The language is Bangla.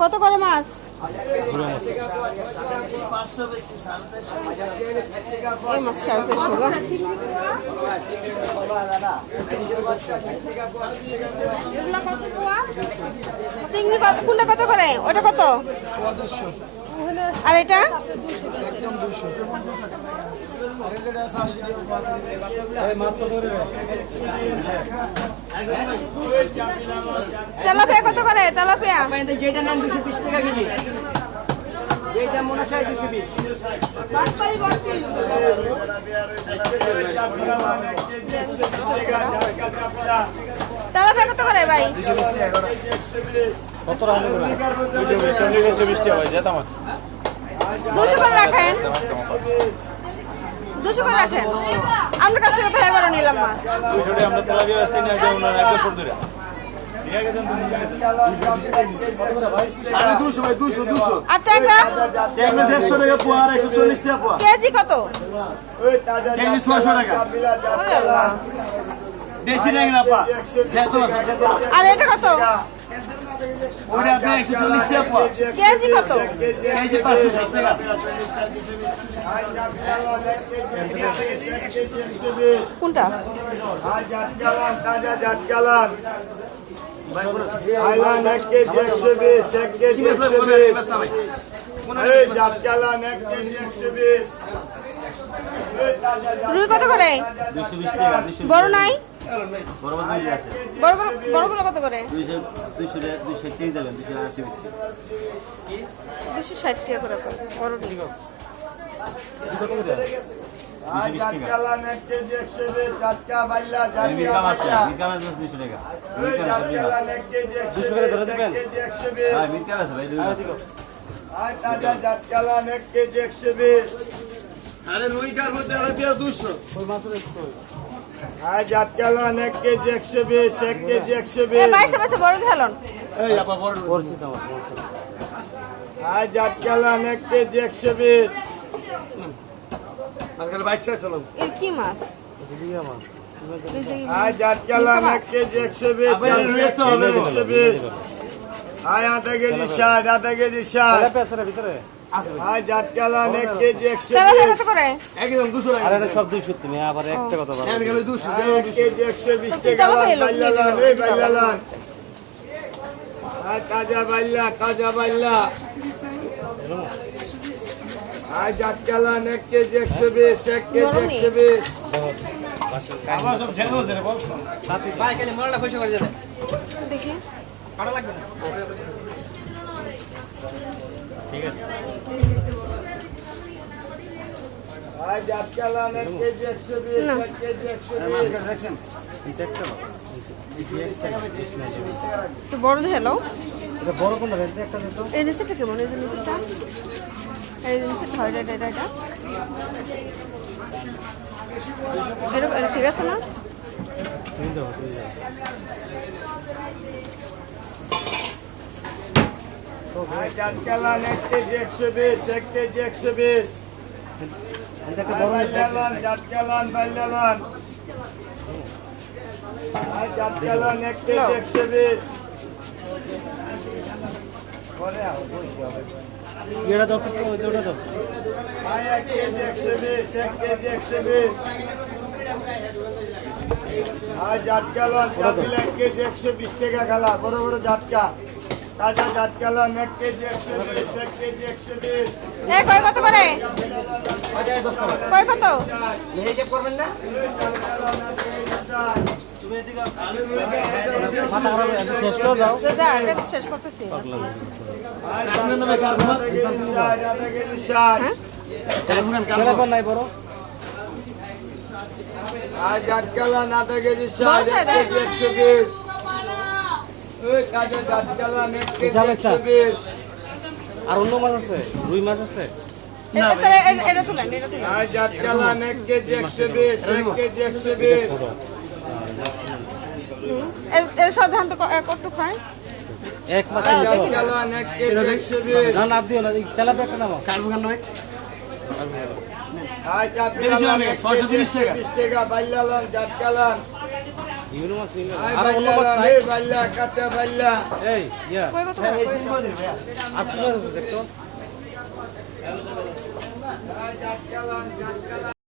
কত করে মাছ? এই মাছ 450। এগুলা কত পোয়া? চিংড়ি কত? কোনটা কত করে? ওটা কত? আর এটা তেলাপিয়া কত করে? তেলাপিয়া যেটা নেন 220 টাকা কেজি, যেটা মনে চাই 220। তেলাপিয়া কত করে ভাই? 200 করে রাখেন, 200 করে রাখেন। আমার কাছ থেকে তো এবারও নিলাম মাছ। আমরা তেলাপিয়া ব্যস্ত নিয়ে যাবো না, 100 ধরে আর ট্যাংরা কেজি কত? আর এটা কত? কেজি কত? কোনটা? আইলান 1 কেজি 120, 1 কেজি 120। এই জাতকালান 1 কেজি 120। রুই কত করে? 220 টাকা। বড় নাই? বড় বড় দুই আছে। বড়গুলো কত করে? 260 টাকা দেবেন, 280 বিচ্ছি। 260 টাকা করে বড় রুই। জাতকালান 1 কেজি 120, জাতকা বাইলা, মিরকা মাছ, জাতকা মিরকা মাছ 200 টাকা। জাতকালান 1 কেজি 120, 1 কেজি 120। হ্যাঁ, মিরকা মাছ ভাই, আয় তাজা জাতকালান 1 কেজি 120। আরে রুই কার মধ্যে তেলাপিয়া 200। আয় জাতকালান 1 কেজি 120, 1 কেজি 120। বাইসে বাইসে বড় ঢালন। এই আপা বড় করছি তো আমার। আয় জাতকালান 1 কেজি 120। আজকাল বাইকটা চলো। এর কি মাছ? আয় জাতকালান 1 কেজি 120, আবার রুই তো হলো 120। আয় আধা কেজি 60, আধা কেজি 60। আয় জাতকালান 1 কেজি তেলাপিয়া 120। কত করে? একদম 200 টাকা। আরে সব 200 তুমি আবার একটা কথা বলো। এর গেলে 200 আয় 1 কেজি 120 টাকা। তেলাপিয়া লোক নিয়ে বাইলালান, যাবে। এই বাইলালান। আয় তাজা বাইলা, তাজা বাইলা। আয় জাতকালান 1 কেজি 120, 1 কেজি 120। আবার সব ছেড়ে দাও রে বল। ভাই খালি মরলা পয়সা করে দেন, দেখি কাটা লাগবে না। আয় জাতকালান 1 কেজি 120, 1 কেজি 120। তো বড় ঢালো। এটা বড় কোনটা রেট একটা দিতো? এই নিচেটা কেমন? এই যে নিচেটা, এই যে নিচেটা হয়, এটা এটা ঠিক আছে না? তুমি দাও, তুমি দাও। আয় জাতকালান 1 কেজি 120, 1 কেজি 120। এটা একটা বড় রেট। বাইলালান, জাতকালান, বাইলালান। আয় জাতকালান 1 কেজি 120। পরে আও, বসে হবে। এটা দাও, ওটা দাও। আয় 1 কেজি 120, 1 কেজি 120। আয় জাতকালান, চাপিলা 1 কেজি 120 টাকা খালা, বড় বড় জাতকা। তাজা জাতকালান 1 কেজি 120, 1 কেজি 120। এ কয় কত করে? কয় কত? হিসাব করবেন না? শেষ করে দাও। যা এটা শেষ করতেছি। হ্যাঁ তেলাপিয়া নাই বড়? আজ আটকালান আধা কেজি বড় ষাট, সাইজ, 1 কেজি 120। ওই কাজে আটকালান 1 কেজি 120। আর অন্য মাছ আছে? রুই মাছ আছে? এটা তুলেন, এটা তুলেন। আজ আটকালান 1 কেজি 120, 1 কেজি 120। এর সাধারণত কতটুকু হয়? এক মাছ আটকালান 1 কেজি 120। না না দিও না, তেলাপিয়া একটা নামো। কাটবো কেন ভাই? আয় চাপি বেশি লাল হবে, এক কেজি 630 টাকা। 120 টাকা বাইলা লাল জাটকা লাল ইউনো মাছ নিলে আয় আর অন্য বাইলা মাছ লাল নাই এই বাইলা কাঁচা বাইলা এই ইয়া কই কত করে এই করে দিন ভাইয়া আর কি মাছ আছে দেখতো আয় জাটকা লাল